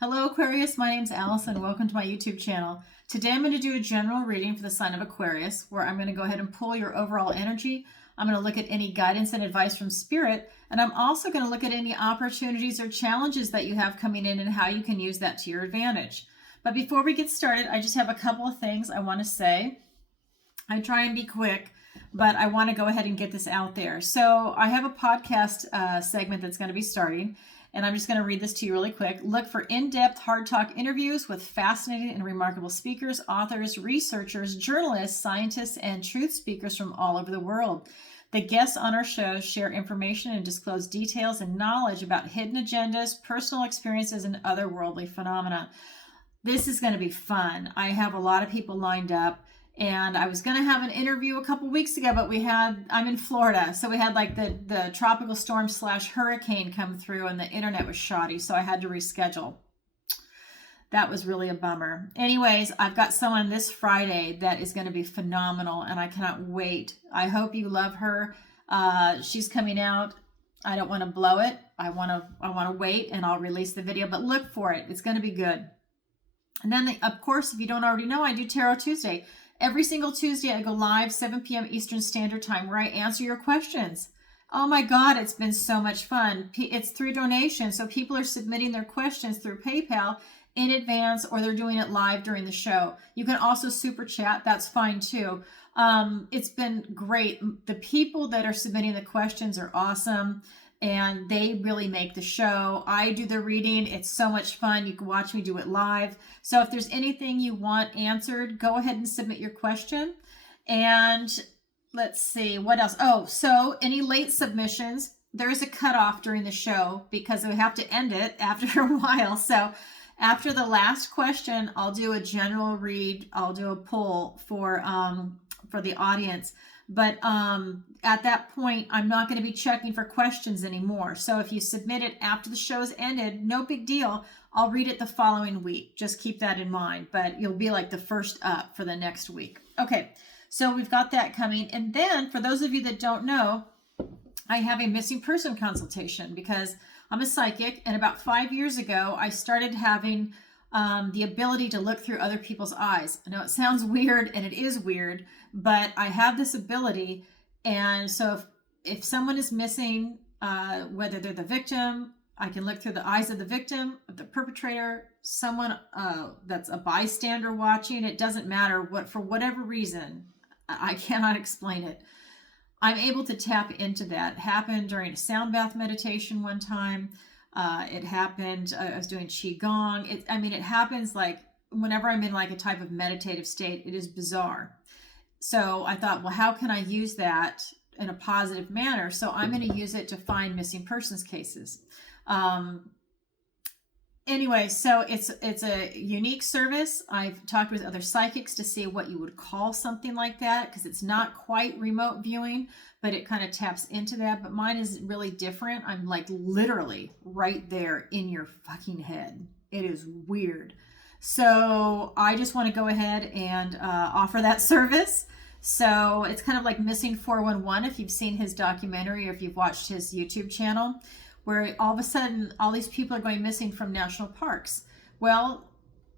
Hello Aquarius, my name's Alison. Welcome to my YouTube channel. Today I'm going to do a general reading for the sign of Aquarius, where I'm going to go ahead and pull your overall energy. I'm going to look at any guidance and advice from Spirit, and I'm also going to look at any opportunities or challenges that you have coming in and how you can use that to your advantage. But before we get started, I just have a couple of things I want to say. I try and be quick, but I want to go ahead and get this out there. So I have a podcast segment that's going to be starting. And I'm just going to read this to you really quick. Look for in-depth, hard talk interviews with fascinating and remarkable speakers, authors, researchers, journalists, scientists, and truth speakers from all over the world. The guests on our show share information and disclose details and knowledge about hidden agendas, personal experiences, and otherworldly phenomena. This is going to be fun. I have a lot of people lined up. And I was going to have an interview a couple weeks ago, but I'm in Florida. So we had like the tropical storm / hurricane come through and the internet was shoddy. So I had to reschedule. That was really a bummer. Anyways, I've got someone this Friday that is going to be phenomenal and I cannot wait. I hope you love her. She's coming out. I don't want to blow it. I want to wait and I'll release the video, but look for it. It's going to be good. And then of course, if you don't already know, I do Tarot Tuesday. Every single Tuesday, I go live 7 p.m. Eastern Standard Time where I answer your questions. Oh my God, it's been so much fun. It's through donation, so people are submitting their questions through PayPal in advance or they're doing it live during the show. You can also super chat. That's fine too. It's been great. The people that are submitting the questions are awesome. And they really make the show. I do the reading. It's so much fun. You can watch me do it live. So if there's anything you want answered, go ahead and submit your question. And let's see, what else? Oh, so any late submissions, there is a cutoff during the show because we have to end it after a while. So after the last question, I'll do a general read. I'll do a poll for the audience. But at that point, I'm not going to be checking for questions anymore. So if you submit it after the show is ended, no big deal. I'll read it the following week. Just keep that in mind. But you'll be like the first up for the next week. Okay, so we've got that coming. And then for those of you that don't know, I have a missing person consultation because I'm a psychic. And about 5 years ago, I started having the ability to look through other people's eyes. I know it sounds weird, and it is weird, but I have this ability. And so if someone is missing, whether they're the victim, I can look through the eyes of the victim, of the perpetrator, someone that's a bystander watching. It doesn't matter for whatever reason. I cannot explain it. I'm able to tap into that. It happened during a sound bath meditation one time. It happened, I was doing Qigong. It happens like whenever I'm in like a type of meditative state. It is bizarre. So I thought, well, how can I use that in a positive manner? So I'm going to use it to find missing persons cases. Anyway, so it's a unique service. I've talked with other psychics to see what you would call something like that, because it's not quite remote viewing, but it kind of taps into that. But mine is really different. I'm like literally right there in your fucking head. It is weird. So I just want to go ahead and offer that service. So it's kind of like Missing 411 if you've seen his documentary or if you've watched his YouTube channel, where all of a sudden all these people are going missing from national parks. Well,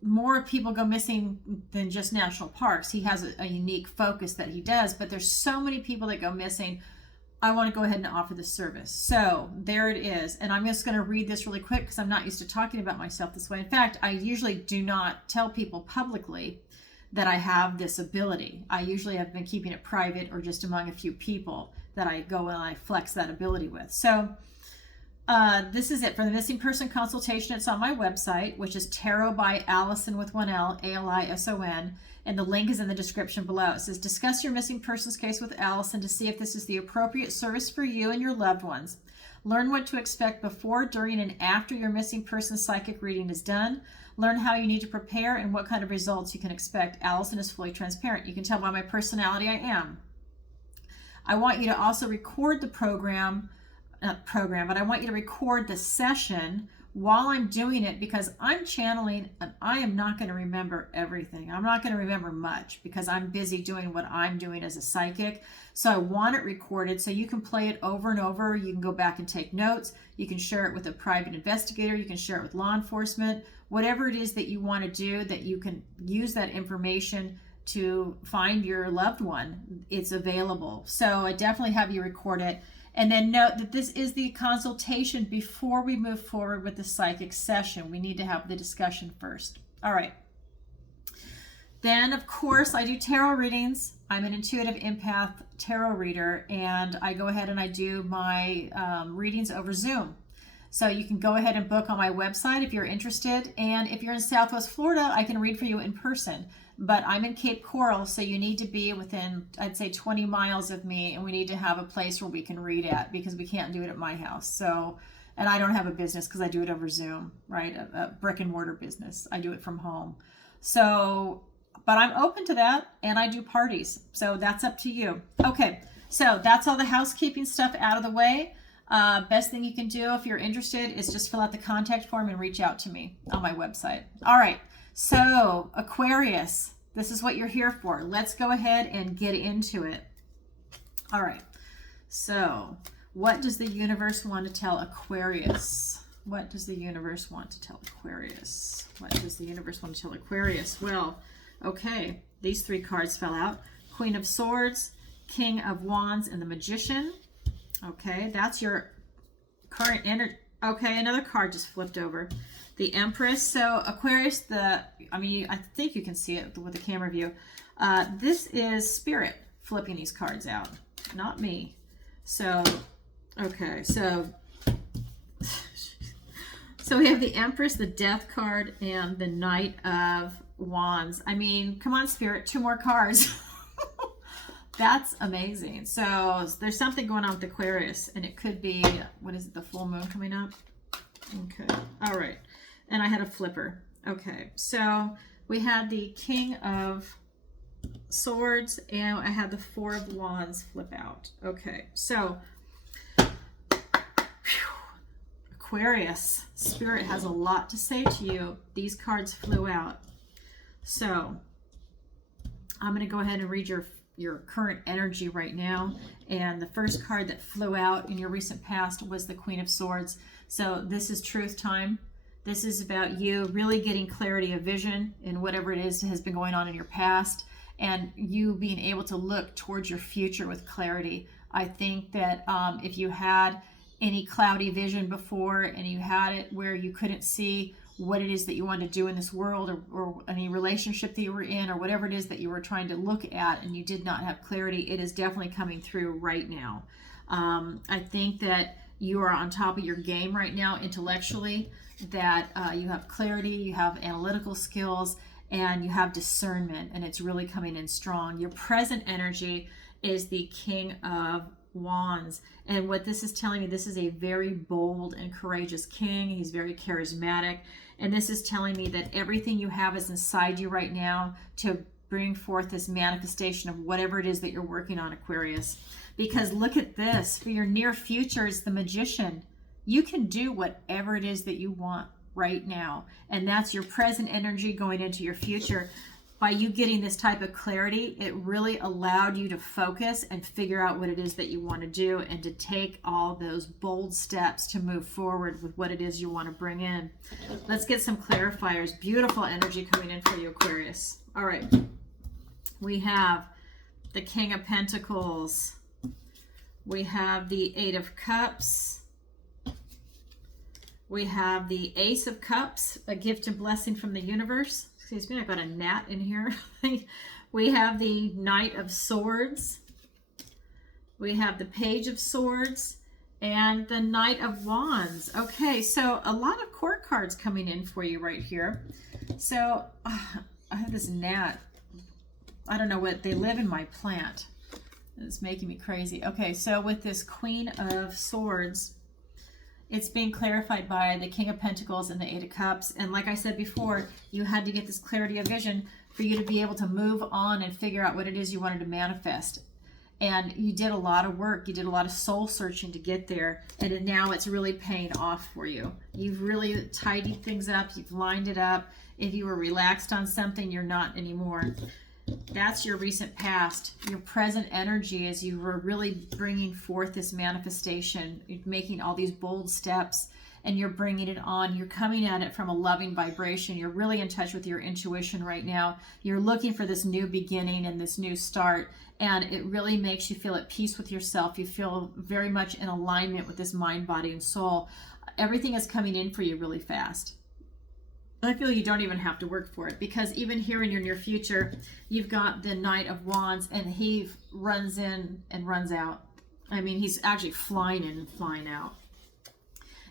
more people go missing than just national parks. He has a unique focus that he does, but there's so many people that go missing. I want to go ahead and offer this service. So there it is. And I'm just going to read this really quick because I'm not used to talking about myself this way. In fact, I usually do not tell people publicly that I have this ability. I usually have been keeping it private or just among a few people that I go and I flex that ability with. So this is it for the missing person consultation. It's on my website, which is Tarot by Alison with 1 L, Alison, and the link is in the description below. It says, discuss your missing persons case with Alison to see if this is the appropriate service for you and your loved ones. Learn what to expect before, during, and after your missing person psychic reading is done. Learn how you need to prepare and what kind of results you can expect. Alison is fully transparent. You can tell by my personality I am. I want you to also record the program, but I want you to record the session while I'm doing it, because I'm channeling and I am not going to remember everything. I'm not going to remember much because I'm busy doing what I'm doing as a psychic. So I want it recorded so you can play it over and over. You can go back and take notes. You can share it with a private investigator. You can share it with law enforcement. Whatever it is that you want to do, that you can use that information to find your loved one, it's available. So I definitely have you record it. And then note that this is the consultation before we move forward with the psychic session. We need to have the discussion first. All right. Then, of course, I do tarot readings. I'm an intuitive empath tarot reader, and I go ahead and I do my readings over Zoom. So you can go ahead and book on my website if you're interested. And if you're in Southwest Florida, I can read for you in person. But I'm in Cape Coral, so you need to be within, I'd say, 20 miles of me, and we need to have a place where we can read at, because we can't do it at my house. So, and I don't have a business because I do it over Zoom, right? A brick and mortar business. I do it from home. So, but I'm open to that, and I do parties. So that's up to you. Okay, so that's all the housekeeping stuff out of the way. Best thing you can do if you're interested is just fill out the contact form and reach out to me on my website. All right. So, Aquarius, this is what you're here for. Let's go ahead and get into it. All right. So, what does the universe want to tell Aquarius? What does the universe want to tell Aquarius? What does the universe want to tell Aquarius? Well, okay, these three cards fell out. Queen of Swords, King of Wands, and the Magician. Okay, that's your current energy. Okay, another card just flipped over. The Empress. So Aquarius, I think you can see it with the camera view. This is Spirit flipping these cards out, not me. So, okay, so we have the Empress, the Death card, and the Knight of Wands. I mean, come on, Spirit, 2 more cards. That's amazing. So there's something going on with Aquarius, and it could be, what is it, the full moon coming up? Okay, all right. And I had a flipper. Okay, so we had the King of Swords, and I had the 4 of Wands flip out. Okay, so Aquarius, Spirit has a lot to say to you. These cards flew out. So I'm going to go ahead and read your current energy right now. And the first card that flew out in your recent past was the Queen of Swords. So this is truth time. This is about you really getting clarity of vision in whatever it is that has been going on in your past, and you being able to look towards your future with clarity. I think that if you had any cloudy vision before, and you had it where you couldn't see what it is that you wanted to do in this world, or any relationship that you were in, or whatever it is that you were trying to look at and you did not have clarity, it is definitely coming through right now. I think that you are on top of your game right now intellectually, that you have clarity, you have analytical skills, and you have discernment, and it's really coming in strong. Your present energy is the King of Wands, and what this is telling me, this is a very bold and courageous king. He's very charismatic, and this is telling me that everything you have is inside you right now to bring forth this manifestation of whatever it is that you're working on, Aquarius. Because look at this, for your near future is the Magician. You can do whatever it is that you want right now. And that's your present energy going into your future. By you getting this type of clarity, it really allowed you to focus and figure out what it is that you want to do, and to take all those bold steps to move forward with what it is you want to bring in. Let's get some clarifiers. Beautiful energy coming in for you, Aquarius. All right. We have the King of Pentacles. We have the 8 of Cups. We have the Ace of Cups, a gift and blessing from the universe. Excuse me, I've got a gnat in here. We have the Knight of Swords. We have the Page of Swords and the Knight of Wands. Okay, so a lot of court cards coming in for you right here. So I have this gnat. I don't know what, they live in my plant. It's making me crazy. Okay, so with this Queen of Swords, it's being clarified by the King of Pentacles and the 8 of Cups. And like I said before, you had to get this clarity of vision for you to be able to move on and figure out what it is you wanted to manifest. And you did a lot of work. You did a lot of soul searching to get there. And now it's really paying off for you. You've really tidied things up. You've lined it up. If you were relaxed on something, you're not anymore. That's your recent past. Your present energy is you were really bringing forth this manifestation. You're making all these bold steps and you're bringing it on. You're coming at it from a loving vibration. You're really in touch with your intuition right now. You're looking for this new beginning and this new start. And it really makes you feel at peace with yourself. You feel very much in alignment with this mind, body, and soul. Everything is coming in for you really fast. I feel you don't even have to work for it, because even here in your near future, you've got the Knight of Wands, and he runs in and runs out. I mean, he's actually flying in and flying out.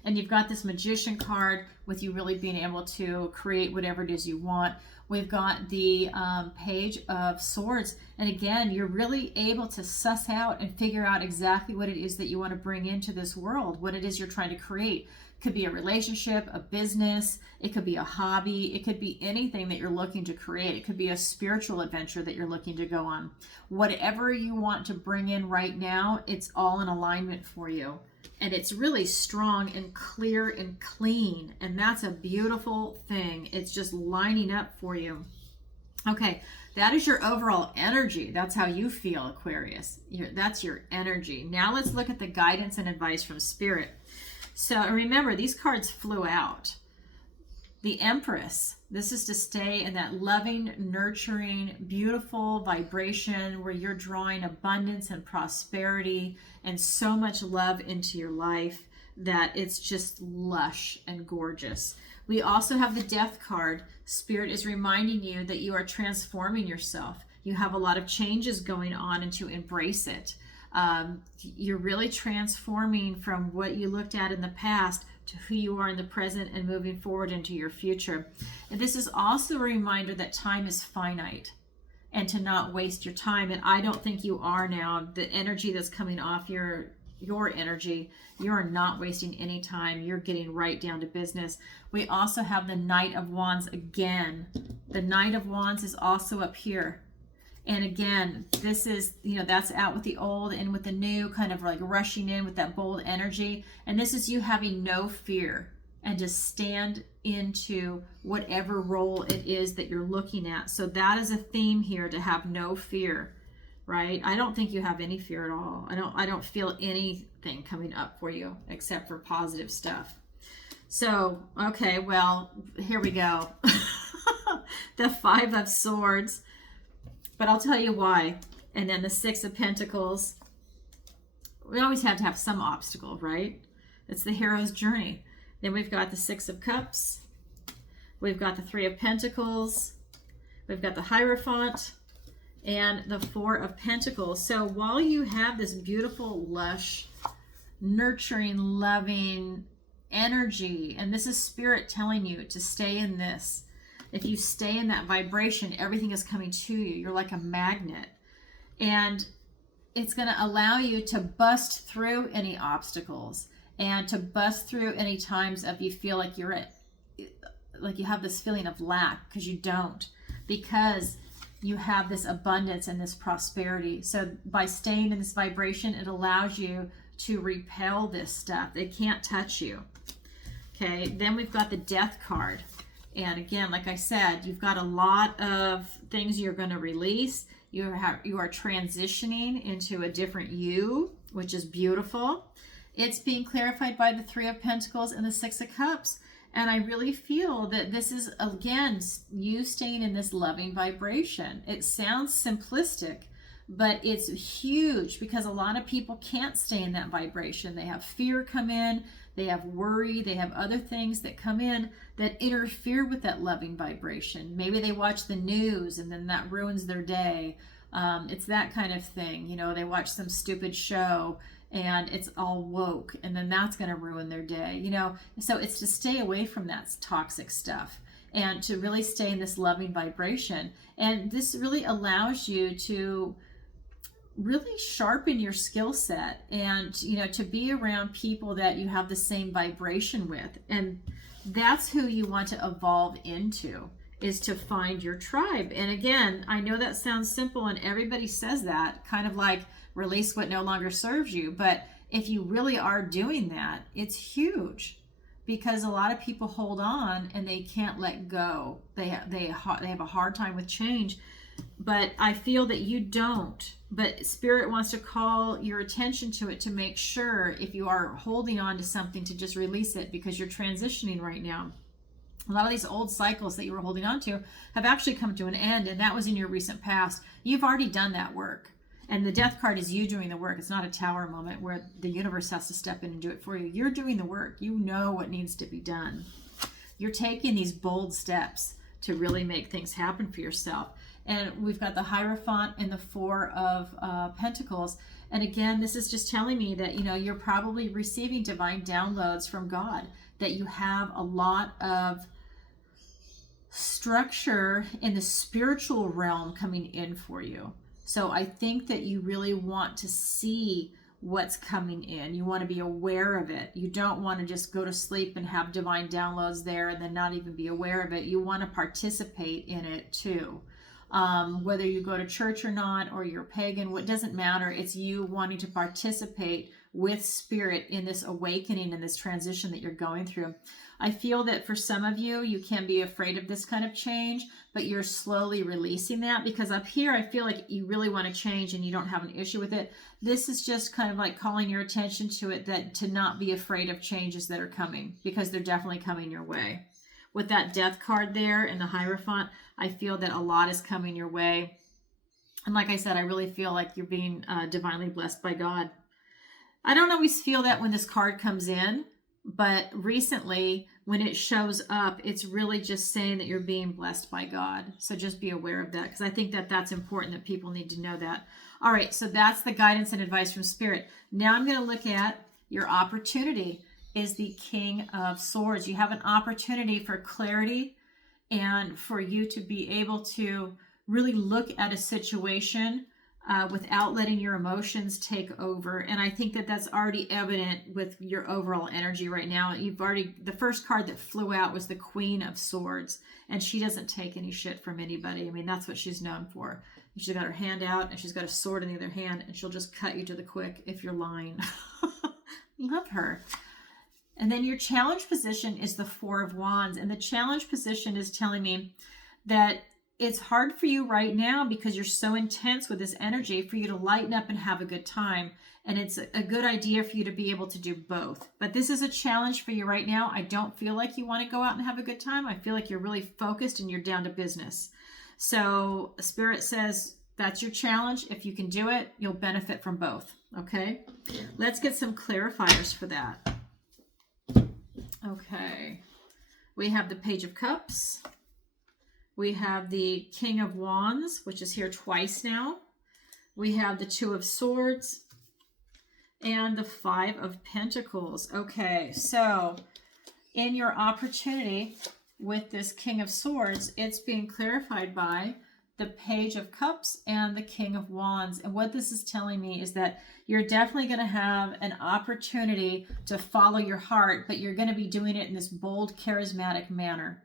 And you've got this Magician card with you really being able to create whatever it is you want. We've got the Page of Swords. And again, you're really able to suss out and figure out exactly what it is that you want to bring into this world, what it is you're trying to create. Could be a relationship, a business, it could be a hobby, it could be anything that you're looking to create. It could be a spiritual adventure that you're looking to go on. Whatever you want to bring in right now, it's all in alignment for you. And it's really strong and clear and clean. And that's a beautiful thing. It's just lining up for you. Okay, that is your overall energy. That's how you feel, Aquarius. That's your energy. Now let's look at the guidance and advice from Spirit. So remember, these cards flew out. The Empress, this is to stay in that loving, nurturing, beautiful vibration where you're drawing abundance and prosperity and so much love into your life that it's just lush and gorgeous. We also have the Death card. Spirit is reminding you that you are transforming yourself. You have a lot of changes going on, and to embrace it. You're really transforming from what you looked at in the past to who you are in the present and moving forward into your future. And this is also a reminder that time is finite and to not waste your time. And I don't think you are now. The energy that's coming off your energy, you are not wasting any time. You're getting right down to business. We also have the Knight of Wands again. The Knight of Wands is also up here. And again, this is, that's out with the old and with the new, kind of like rushing in with that bold energy. And this is you having no fear and just stand into whatever role it is that you're looking at. So that is a theme here, to have no fear, right? I don't think you have any fear at all. I don't feel anything coming up for you except for positive stuff. So, okay, well, here we go. The Five of Swords. But I'll tell you why. And then the Six of Pentacles. We always have to have some obstacle, right? It's the hero's journey. Then we've got the Six of Cups. We've got the Three of Pentacles. We've got the Hierophant and the Four of Pentacles. So while you have this beautiful, lush, nurturing, loving energy, and this is Spirit telling you to stay in this. If you stay in that vibration, everything is coming to you. You're like a magnet. And it's going to allow you to bust through any obstacles and to bust through any times of you feel like like you have this feeling of lack, because you don't, because you have this abundance and this prosperity. So by staying in this vibration, it allows you to repel this stuff. It can't touch you. Okay, then we've got the Death card. And again, like I said, you've got a lot of things you're going to release. You are transitioning into a different you, which is beautiful. It's being clarified by the Three of Pentacles and the Six of Cups. And I really feel that this is, again, you staying in this loving vibration. It sounds simplistic, but it's huge, because a lot of people can't stay in that vibration. They have fear come in. They have worry, they have other things that come in that interfere with that loving vibration. Maybe they watch the news and then that ruins their day. It's that kind of thing. They watch some stupid show and it's all woke, and then that's going to ruin their day. So it's to stay away from that toxic stuff and to really stay in this loving vibration. And this really allows you to really sharpen your skill set and to be around people that you have the same vibration with. And that's who you want to evolve into, is to find your tribe. And again, I know that sounds simple and everybody says that, kind of like release what no longer serves you. But if you really are doing that, it's huge, because a lot of people hold on and they can't let go. They have a hard time with change. But I feel that you don't. But Spirit wants to call your attention to it, to make sure if you are holding on to something, to just release it, because you're transitioning right now. A lot of these old cycles that you were holding on to have actually come to an end, and that was in your recent past. You've already done that work. And the Death card is you doing the work. It's not a Tower moment where the universe has to step in and do it for you. You're doing the work. You know what needs to be done. You're taking these bold steps to really make things happen for yourself. And we've got the Hierophant and the Four of Pentacles. And again, this is just telling me that, you're probably receiving divine downloads from God, that you have a lot of structure in the spiritual realm coming in for you. So I think that you really want to see what's coming in. You want to be aware of it. You don't want to just go to sleep and have divine downloads there and then not even be aware of it. You want to participate in it too. Whether you go to church or not, or you're pagan, what doesn't matter. It's you wanting to participate with Spirit in this awakening and this transition that you're going through. I feel that for some of you, you can be afraid of this kind of change, but you're slowly releasing that, because up here, I feel like you really want to change and you don't have an issue with it. This is just kind of like calling your attention to it, that to not be afraid of changes that are coming, because they're definitely coming your way. With that Death card there and the Hierophant, I feel that a lot is coming your way. And like I said, I really feel like you're being divinely blessed by God. I don't always feel that when this card comes in, but recently when it shows up, it's really just saying that you're being blessed by God. So just be aware of that, because I think that that's important, that people need to know that. All right, so that's the guidance and advice from Spirit. Now I'm going to look at your opportunity. Is the King of Swords. You have an opportunity for clarity and for you to be able to really look at a situation without letting your emotions take over. And I think that that's already evident with your overall energy right now. The first card that flew out was the Queen of Swords, and she doesn't take any shit from anybody. I mean, that's what she's known for. She's got her hand out and she's got a sword in the other hand, and she'll just cut you to the quick if you're lying. Love her. And then your challenge position is the Four of Wands. And the challenge position is telling me that it's hard for you right now, because you're so intense with this energy, for you to lighten up and have a good time. And it's a good idea for you to be able to do both. But this is a challenge for you right now. I don't feel like you want to go out and have a good time. I feel like you're really focused and you're down to business. So Spirit says that's your challenge. If you can do it, you'll benefit from both. Okay? Let's get some clarifiers for that. Okay, we have the Page of Cups. We have the King of Wands, which is here twice now. We have the Two of Swords and the Five of Pentacles. Okay, so in your opportunity with this King of Swords, it's being clarified by the Page of Cups and the King of Wands. And what this is telling me is that you're definitely going to have an opportunity to follow your heart, but you're going to be doing it in this bold, charismatic manner.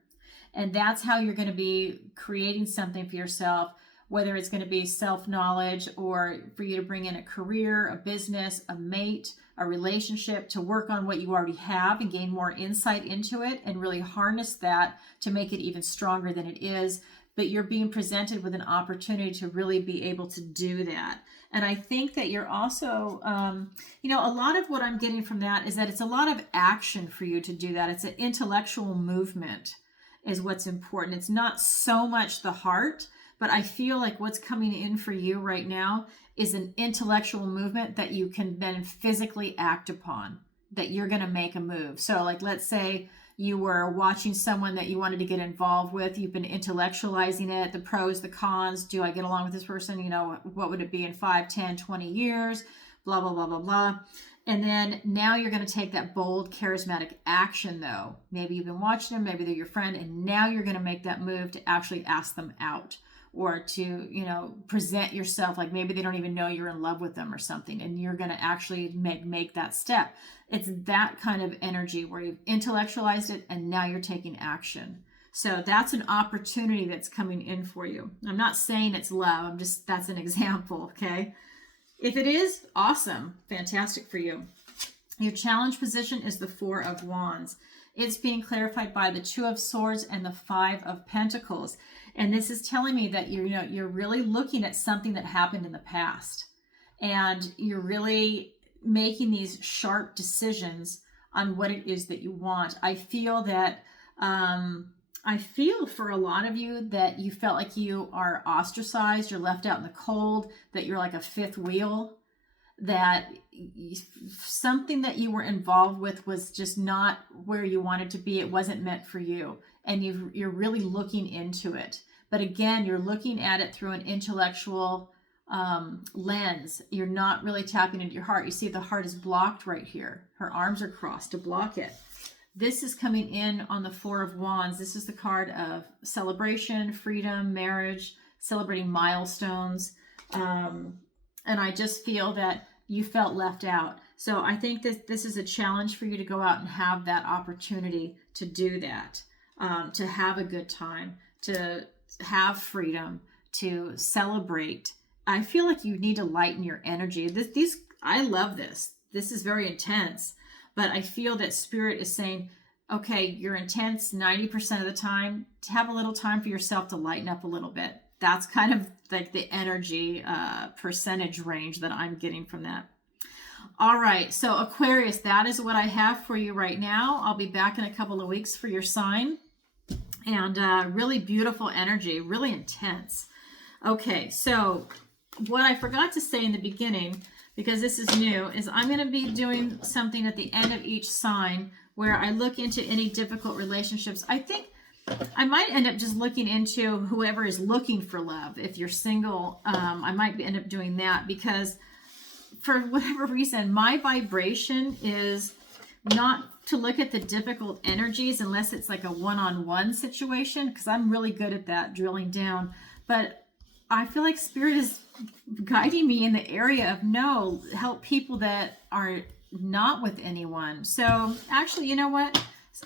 And that's how you're going to be creating something for yourself, whether it's going to be self-knowledge or for you to bring in a career, a business, a mate, a relationship, to work on what you already have and gain more insight into it and really harness that to make it even stronger than it is. But you're being presented with an opportunity to really be able to do that. And I think that you're also, a lot of what I'm getting from that is that it's a lot of action for you to do that. It's an intellectual movement is what's important. It's not so much the heart, but I feel like what's coming in for you right now is an intellectual movement that you can then physically act upon, that you're going to make a move. So like, let's say you were watching someone that you wanted to get involved with. You've been intellectualizing it, the pros, the cons. Do I get along with this person? What would it be in 5, 10, 20 years? Blah, blah, blah, blah, blah. And then now you're going to take that bold, charismatic action, though. Maybe you've been watching them, maybe they're your friend, and now you're going to make that move to actually ask them out, or to, present yourself like maybe they don't even know you're in love with them or something, and you're going to actually make that step. It's that kind of energy where you've intellectualized it and now you're taking action. So that's an opportunity that's coming in for you. I'm not saying it's love. That's an example, okay? If it is, awesome. Fantastic for you. Your challenge position is the Four of Wands. It's being clarified by the Two of Swords and the Five of Pentacles. And this is telling me that you're really looking at something that happened in the past. And you're really making these sharp decisions on what it is that you want. I feel that, I feel for a lot of you that you felt like you are ostracized, you're left out in the cold, that you're like a fifth wheel, that something that you were involved with was just not where you wanted to be. It wasn't meant for you. And you're really looking into it. But again, you're looking at it through an intellectual lens. You're not really tapping into your heart. You see the heart is blocked right here. Her arms are crossed to block it. This is coming in on the Four of Wands. This is the card of celebration, freedom, marriage, celebrating milestones. And I just feel that you felt left out. So I think that this is a challenge for you to go out and have that opportunity to do that, to have a good time, to have freedom, to celebrate. I feel like you need to lighten your energy. I love this. This is very intense, but I feel that Spirit is saying, okay, you're intense 90% of the time. To have a little time for yourself to lighten up a little bit. That's kind of like the energy percentage range that I'm getting from that. All right, so Aquarius, that is what I have for you right now. I'll be back in a couple of weeks for your sign. And really beautiful energy, really intense. Okay, so what I forgot to say in the beginning, because this is new, is I'm going to be doing something at the end of each sign where I look into any difficult relationships. I think I might end up just looking into whoever is looking for love. If you're single, I might end up doing that, because for whatever reason, my vibration is not to look at the difficult energies unless it's like a one-on-one situation, because I'm really good at that, drilling down. But I feel like Spirit is guiding me in the area of no, help people that are not with anyone. So actually, you know what?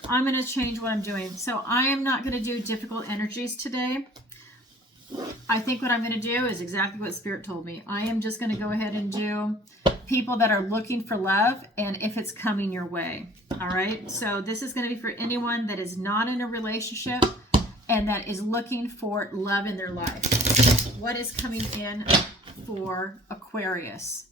I'm going to change what I'm doing. So I am not going to do difficult energies today. I think what I'm going to do is exactly what Spirit told me. I am just going to go ahead and do people that are looking for love and if it's coming your way. All right. So this is going to be for anyone that is not in a relationship and that is looking for love in their life. What is coming in for Aquarius?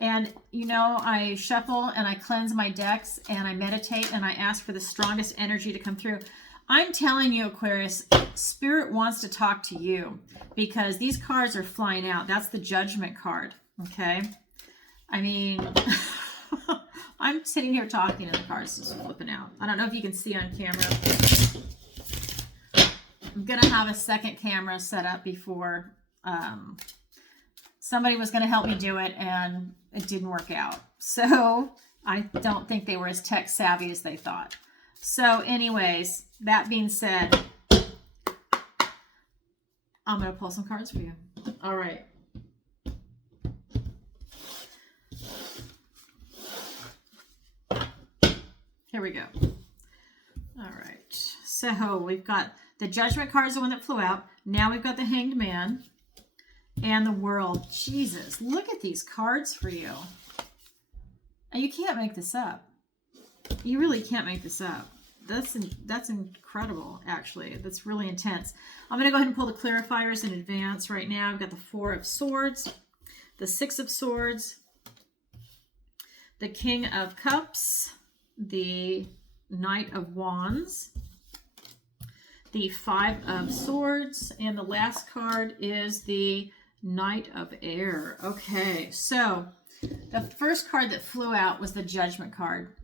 And, you know, I shuffle and I cleanse my decks and I meditate and I ask for the strongest energy to come through. I'm telling you, Aquarius, Spirit wants to talk to you because these cards are flying out. That's the Judgment card, okay? I mean, I'm sitting here talking and the cards just flipping out. I don't know if you can see on camera. I'm going to have a second camera set up before somebody was going to help me do it and it didn't work out. So I don't think they were as tech savvy as they thought. So anyways, that being said, I'm going to pull some cards for you. All right. Here we go. All right. So we've got the Judgment card is the one that flew out. Now we've got the Hanged Man and the World. Jesus, look at these cards for you. And you can't make this up. You really can't make this up. That's incredible, actually. That's really intense. I'm going to go ahead and pull the clarifiers in advance right now. I've got the Four of Swords, the Six of Swords, the King of Cups, the Knight of Wands, the Five of Swords, and the last card is the Knight of Air. Okay, so the first card that flew out was the Judgment card.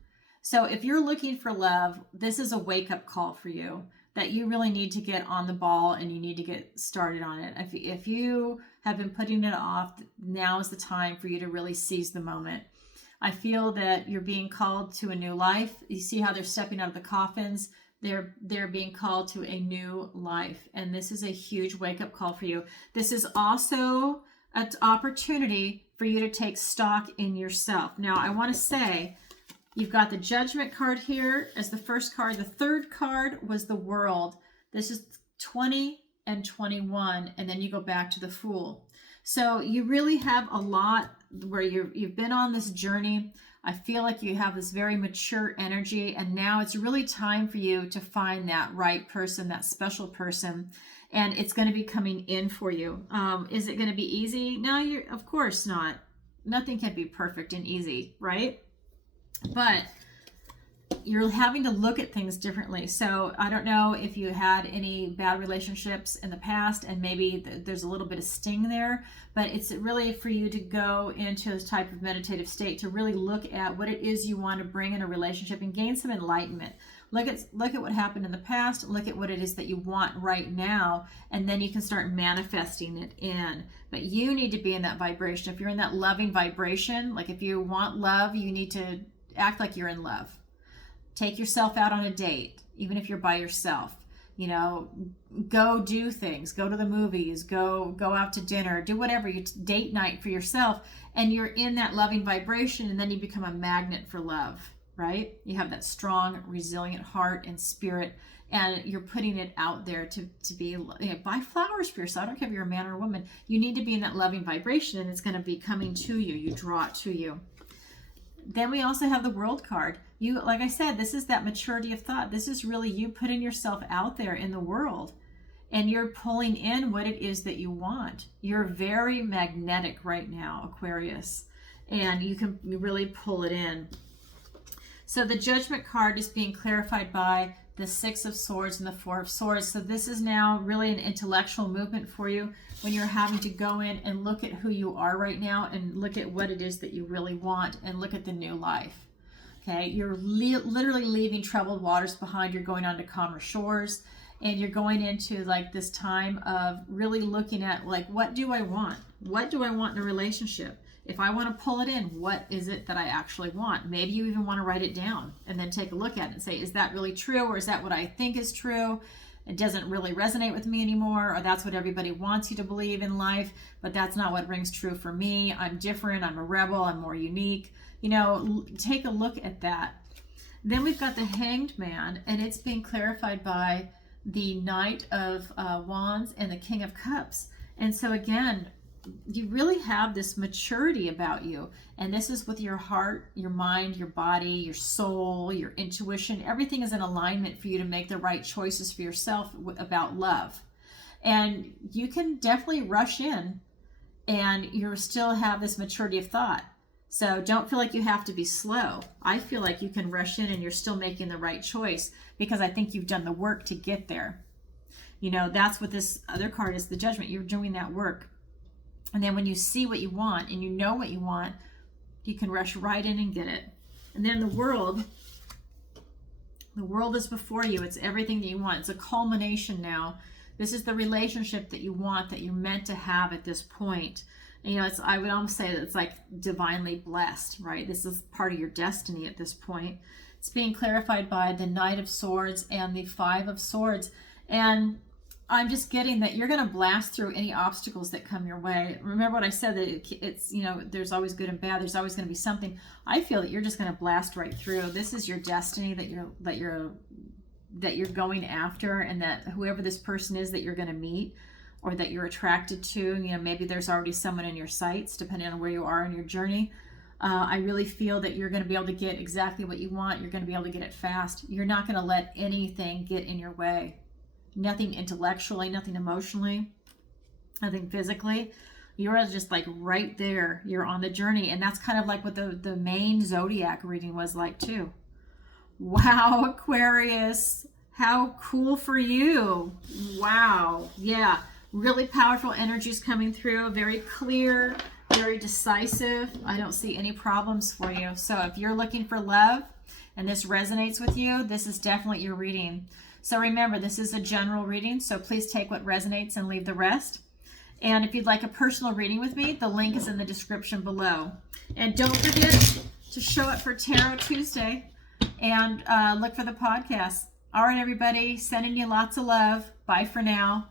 So if you're looking for love, this is a wake-up call for you that you really need to get on the ball and you need to get started on it. If you have been putting it off, now is the time for you to really seize the moment. I feel that you're being called to a new life. You see how they're stepping out of the coffins. They're being called to a new life. And this is a huge wake-up call for you. This is also an opportunity for you to take stock in yourself. Now, I want to say, you've got the Judgment card here as the first card. The third card was the World. This is 20 and 21, and then you go back to the Fool. So you really have a lot where you've been on this journey. I feel like you have this very mature energy, and now it's really time for you to find that right person, that special person, and it's going to be coming in for you. Is it going to be easy? No, of course not. Nothing can be perfect and easy, right? But you're having to look at things differently. So I don't know if you had any bad relationships in the past, and maybe there's a little bit of sting there, but it's really for you to go into this type of meditative state to really look at what it is you want to bring in a relationship and gain some enlightenment. Look at what happened in the past, look at what it is that you want right now, and then you can start manifesting it in. But you need to be in that vibration. If you're in that loving vibration, like if you want love, you need to act like you're in love. Take yourself out on a date, even if you're by yourself. Go do things, go to the movies, go out to dinner, do whatever, you date night for yourself, and you're in that loving vibration, and then you become a magnet for love, right? You have that strong, resilient heart and spirit, and you're putting it out there to be, buy flowers for yourself. I don't care if you're a man or a woman. You need to be in that loving vibration, and it's going to be coming to you. You draw it to you. Then we also have the World card. Like I said, this is that maturity of thought. This is really you putting yourself out there in the world, and you're pulling in what it is that you want. You're very magnetic right now, Aquarius, and you can really pull it in. So the Judgment card is being clarified by the Six of Swords and the Four of Swords. So this is now really an intellectual movement for you when you're having to go in and look at who you are right now and look at what it is that you really want and look at the new life. Okay, you're literally leaving troubled waters behind. You're going on to calmer shores, and you're going into like this time of really looking at like, what do I want? What do I want in a relationship? If I want to pull it in, what is it that I actually want? Maybe you even want to write it down and then take a look at it and say, is that really true? Or is that what I think is true? It doesn't really resonate with me anymore. Or that's what everybody wants you to believe in life, but that's not what rings true for me. I'm different. I'm a rebel. I'm more unique. Take a look at that. Then we've got the Hanged Man, and it's being clarified by the Knight of Wands and the King of Cups. And so again, you really have this maturity about you, and this is with your heart, your mind, your body, your soul, your intuition. Everything is in alignment for you to make the right choices for yourself about love. And you can definitely rush in, and you still have this maturity of thought. So don't feel like you have to be slow. I feel like you can rush in and you're still making the right choice, because I think you've done the work to get there. That's what this other card is, the Judgment. You're doing that work. And then when you see what you want and you know what you want, you can rush right in and get it. And then the World is before you. It's everything that you want. It's a culmination now. This is the relationship that you want, that you're meant to have at this point. And, I would almost say that it's like divinely blessed, right? This is part of your destiny at this point. It's being clarified by the Knight of Swords and the Five of Swords. And I'm just getting that you're going to blast through any obstacles that come your way. Remember what I said, that it's, there's always good and bad. There's always going to be something. I feel that you're just going to blast right through. This is your destiny that you're going after, and that whoever this person is that you're going to meet or that you're attracted to, maybe there's already someone in your sights, depending on where you are in your journey. I really feel that you're going to be able to get exactly what you want. You're going to be able to get it fast. You're not going to let anything get in your way. Nothing intellectually, nothing emotionally, nothing physically. You're just like right there. You're on the journey. And that's kind of like what the main zodiac reading was like too. Wow, Aquarius. How cool for you. Wow. Yeah. Really powerful energies coming through. Very clear, very decisive. I don't see any problems for you. So if you're looking for love and this resonates with you, this is definitely your reading. So remember, this is a general reading, so please take what resonates and leave the rest. And if you'd like a personal reading with me, the link is in the description below. And don't forget to show up for Tarot Tuesday and look for the podcast. All right, everybody, sending you lots of love. Bye for now.